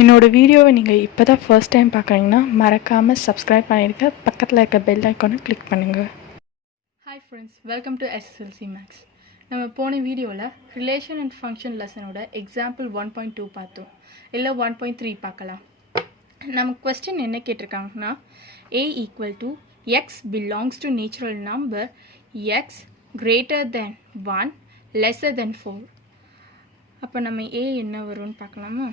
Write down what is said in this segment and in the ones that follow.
என்னோட வீடியோவை நீங்கள் இப்போ தான் ஃபர்ஸ்ட் டைம் பார்க்குறீங்கன்னா மறக்காமல் சப்ஸ்கிரைப் பண்ணிடுங்க, பக்கத்தில் இருக்க பெல் ஐக்கானை கிளிக் பண்ணுங்கள். Hi friends, welcome to SSLC maths. நம்ம போன வீடியோவில் ரிலேஷன் அண்ட் ஃபங்க்ஷன் லெசனோட எக்ஸாம்பிள் 1.2 பார்த்தோம், இல்லை 1.3 பார்க்கலாம். நமக்கு கொஸ்டின் என்ன கேட்டிருக்காங்கன்னா, a equal to x belongs to natural number x greater than 1 lesser than 4. அப்போ நம்ம a என்ன வரும்னு பார்க்கலாமா?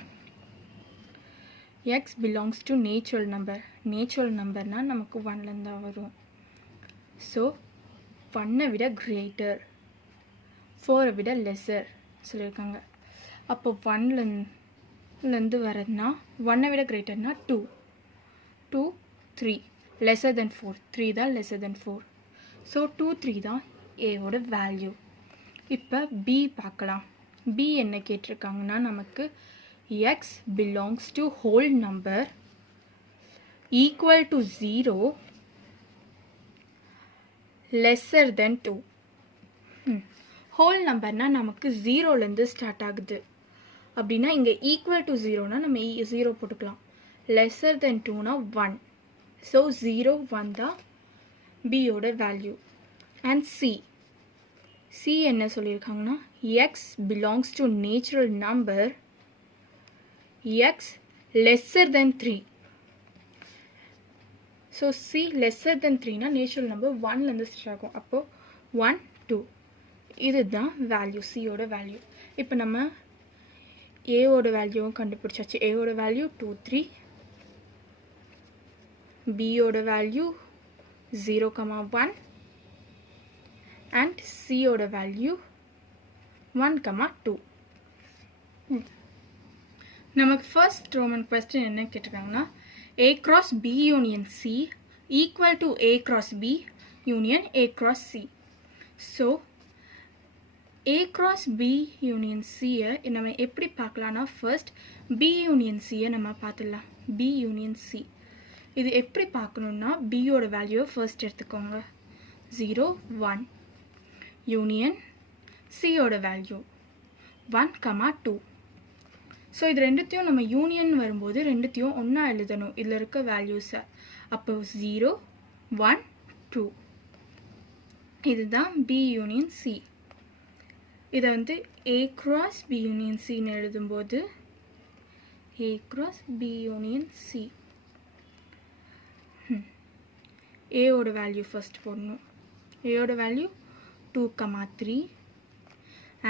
x belongs to natural number. natural numberனா நமக்கு 1லேருந்து தான் வரும். ஸோ 1 விட greater, 4 விட lesser சொல்லியிருக்காங்க. அப்போ 1லேருந்து வரதுனா 1 விட greaterனா 2, 2, 3 lesser than 4, 3 தான் lesser than 4. ஸோ 2, 3 தான் ஏவோட வேல்யூ. இப்போ b பார்க்கலாம். b என்ன கேட்டிருக்காங்கன்னா, நமக்கு x belongs to whole number equal to 0 lesser than 2. whole numberனா நமக்கு 0லேருந்து ஸ்டார்ட் ஆகுது. அப்படின்னா இங்கே ஈக்குவல் டு 0னா நம்ம 0 போட்டுக்கலாம். lesser than 2னா 1. ஸோ 0, 1 தான் பியோட வேல்யூ. அண்ட் சி என்ன சொல்லியிருக்காங்கன்னா, x belongs to natural number x lesser than 3. so c lesser than 3 na natural number 1லேருந்து start ஆகும். அப்போ 1, 2 இதுதான் வேல்யூ, c ஓட வேல்யூ. இப்போ நம்ம a ஓட வேல்யூவும் கண்டுபிடிச்சாச்சு. a ஓட வேல்யூ 2, 3, b ஓட வேல்யூ 0, 1 and c ஓட வேல்யூ 1, 2. நமக்கு ஃபர்ஸ்ட் ரோமன் கொஸ்டின் என்ன கேட்டிருக்காங்கன்னா, a cross b union c equal to a cross b union a cross c. So a cross b union c-யை நம்ம எப்படி பார்க்கலான்னா, ஃபர்ஸ்ட் b union c-யை நம்ம பார்த்துடலாம். b union c இது எப்படி பார்க்கணுன்னா, b-யோட வேல்யூவை ஃபர்ஸ்ட் எடுத்துக்கோங்க. 0, 1 யூனியன் c-யோட வேல்யூ 1, 2. ஸோ இது ரெண்டுத்தையும் நம்ம யூனியன் வரும்போது ரெண்டுத்தையும் ஒன்றா எழுதணும், இதில் இருக்க வேல்யூஸை. அப்போ 0, 1, 2 இதுதான் b யூனியன் c. இதை வந்து a cross b யூனியன் cன்னு எழுதும்போது a cross b union c. ஏயோட வேல்யூ ஃபர்ஸ்ட் போடணும். ஏயோட வேல்யூ 2, 3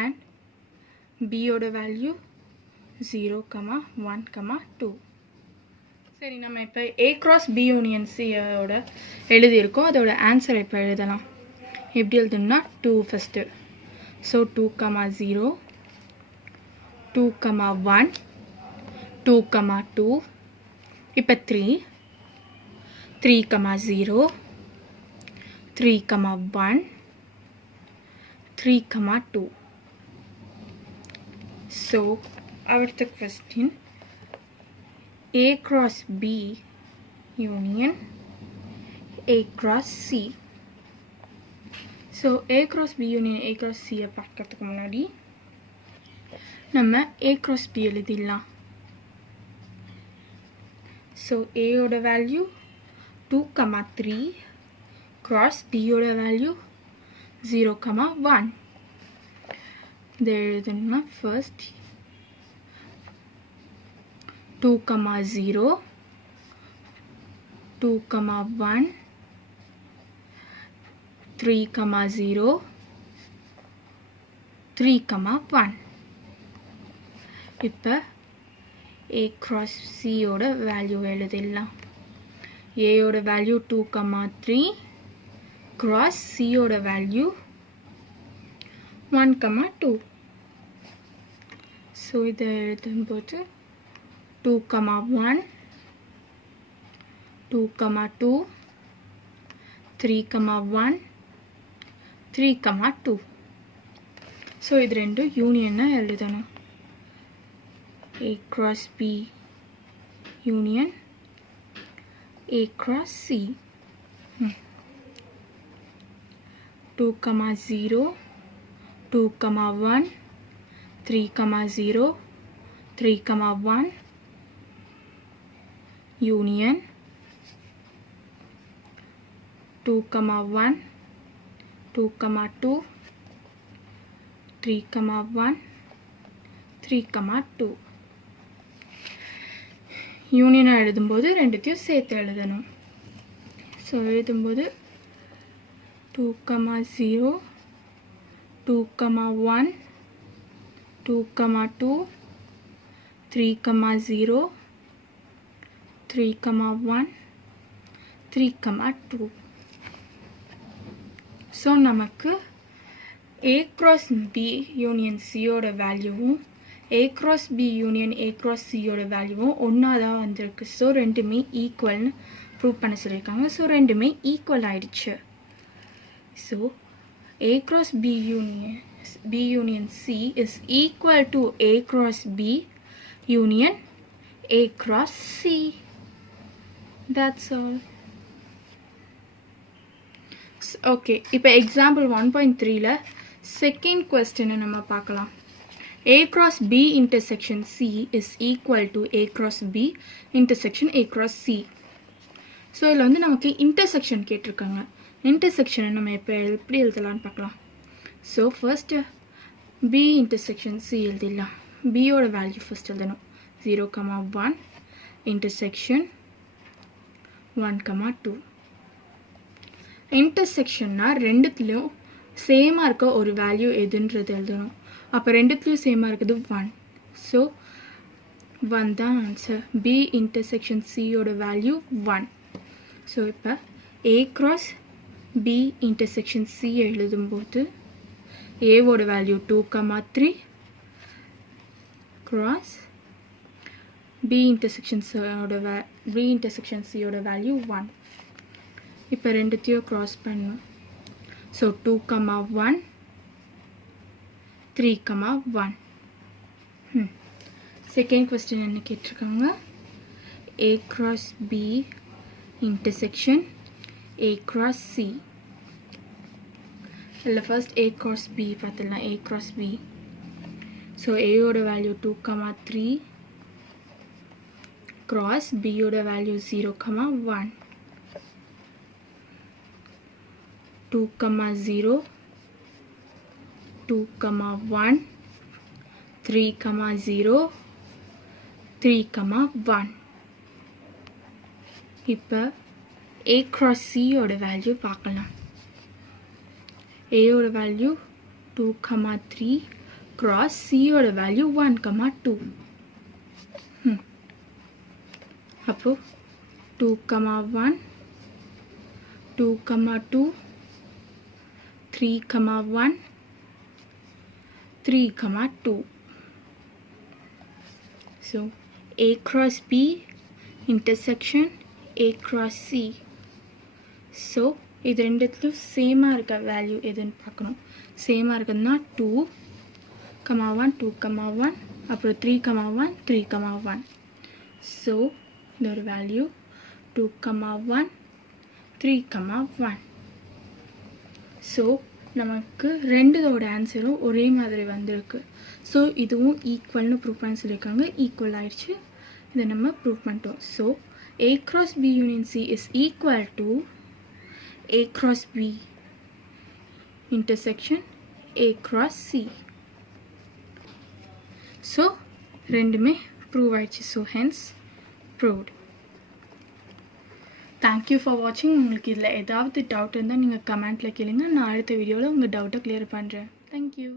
அண்ட் பியோட வேல்யூ 0, 1, 2. சரி, நம்ம இப்போ a cross b யூனியன் c-யோட எழுதியிருக்கோம். அதோட ஆன்சர் இப்போ எழுதலாம். எப்படி எழுதணும்னா, 2 ஃபஸ்ட்டு. ஸோ 2, 0, 2, 1, 2, 2. இப்போ 3, 3, 0, 3, 1, 3, 2. ஸோ அடுத்த question, a cross b union a cross c. So a cross b union a cross c-யை பார்க்கறதுக்கு முன்னாடி நம்ம a cross b எழுதிடலாம். ஸோ a-யோட வேல்யூ 2, 3 cross b-யோட வேல்யூ 0, 1. இதை எழுதணும்னா ஃபர்ஸ்ட் 2, 0, 2, 1, 3, 0, 3, 1. இப்போ a cross c-யோட வேல்யூ எழுதிடலாம். a-யோட வேல்யூ 2, 3 cross c-யோட வேல்யூ 1, 2. ஸோ இதை எழுதும்போது 2, 1, 2, 2, 3, 1, 3, 2. ஸோ இது ரெண்டும் யூனியனாக எழுதணும். a cross b union a cross c. 2, 0, 2, 1, 3, 0, 3, 1, union 2, 1, 2, 2, 3, 1, 3, 2. Union எழுதும்போது ரெண்டுத்தையும் சேர்த்து எழுதணும். ஸோ எழுதும்போது 2, 0, 2, 1, 2, 2, 3, 0, 3, 1, 3, 2. ஸோ நமக்கு A cross B யூனியன் Cயோட வேல்யூவும் A cross B union A cross Cயோட வேல்யூவும் ஒன்றா தான் வந்திருக்கு. ஸோ ரெண்டுமே ஈக்குவல்னு ப்ரூவ் பண்ண சொல்லியிருக்காங்க. ஸோ ரெண்டுமே ஈக்குவல் ஆயிடுச்சு. So A cross B union C is equal to A cross B union A cross C. That's all. Okay, இப்போ example 1.3ல second question நம்ம பார்க்கலாம். A cross B intersection C is equal to A cross B intersection A cross C. So இதில் வந்து நமக்கு intersection கேட்டிருக்காங்க. இன்டர்செக்ஷனை நம்ம இப்போ எப்படி எழுதலான்னு பார்க்கலாம். So first B intersection C எழுதிடலாம். பியோட வேல்யூ ஃபர்ஸ்ட் எழுதணும். 0, 1 intersection 1, 2. இன்டர்செக்ஷன்னா ரெண்டுத்துலேயும் சேமாக இருக்க ஒரு வேல்யூ எதுன்றது எழுதணும். அப்போ ரெண்டுத்துலேயும் சேமாக இருக்குது 1. ஸோ 1 தான் ஆன்சர். B இன்டர்செக்ஷன் Cயோட வேல்யூ 1. ஸோ இப்போ A cross B intersection C எழுதும்போது ஏவோட வேல்யூ 2, 3 cross B இன்டர்செக்ஷன் Cயோட வேல்யூ 1. இப்போ ரெண்டுத்தையும் cross பண்ணணும். ஸோ 2, 1, 3, 1. செகண்ட் கொஸ்டின் என்ன கேட்டிருக்காங்க? A cross B intersection A cross C. இல்லை ஃபர்ஸ்ட் A cross B பார்த்துடலாம். A cross B. ஸோ ஏயோட வேல்யூ 2, 3 cross பியோட வேல்யூ 0, 1. 2, 0, 2, 1, 3, 0, 3, 1. இப்போ A cross Cயோட வேல்யூ பார்க்கலாம். ஏயோட வேல்யூ 2, 3 cross Cயோட வேல்யூ 1, 2. அப்போ 2, 1, 2, 2, 3, 1, 3, 2. So A cross B intersection A cross C. So இது ரெண்டுத்துலையும் சேமாக இருக்க வேல்யூ எதுன்னு பார்க்கணும். சேமாக இருக்குதுன்னா 2, 1, 2, 1, அப்புறம் 3, 1, 3, 1. ஸோ இதோட வேல்யூ 2, 1, 3, 1. ஸோ நமக்கு ரெண்டுதோட ஆன்சரும் ஒரே மாதிரி வந்திருக்கு. ஸோ இதுவும் ஈக்குவல்னு ப்ரூவ் பண்ண சொல்லியிருக்காங்க. ஈக்குவல் ஆயிடுச்சு. இதை நம்ம ப்ரூவ் பண்ணிட்டோம். So A cross B union C is equal to A cross B intersection A cross C. So ரெண்டுமே ப்ரூவ் ஆயிடுச்சு. So hence proved. Thank you for வாட்சிங். உங்களுக்கு இதில் ஏதாவது டவுட் இருந்தால் நீங்கள் கமெண்ட்டில் கேளுங்க. நான் அடுத்த வீடியோவில் உங்கள் டவுட்டை கிளியர் பண்ணுறேன். தேங்க்யூ.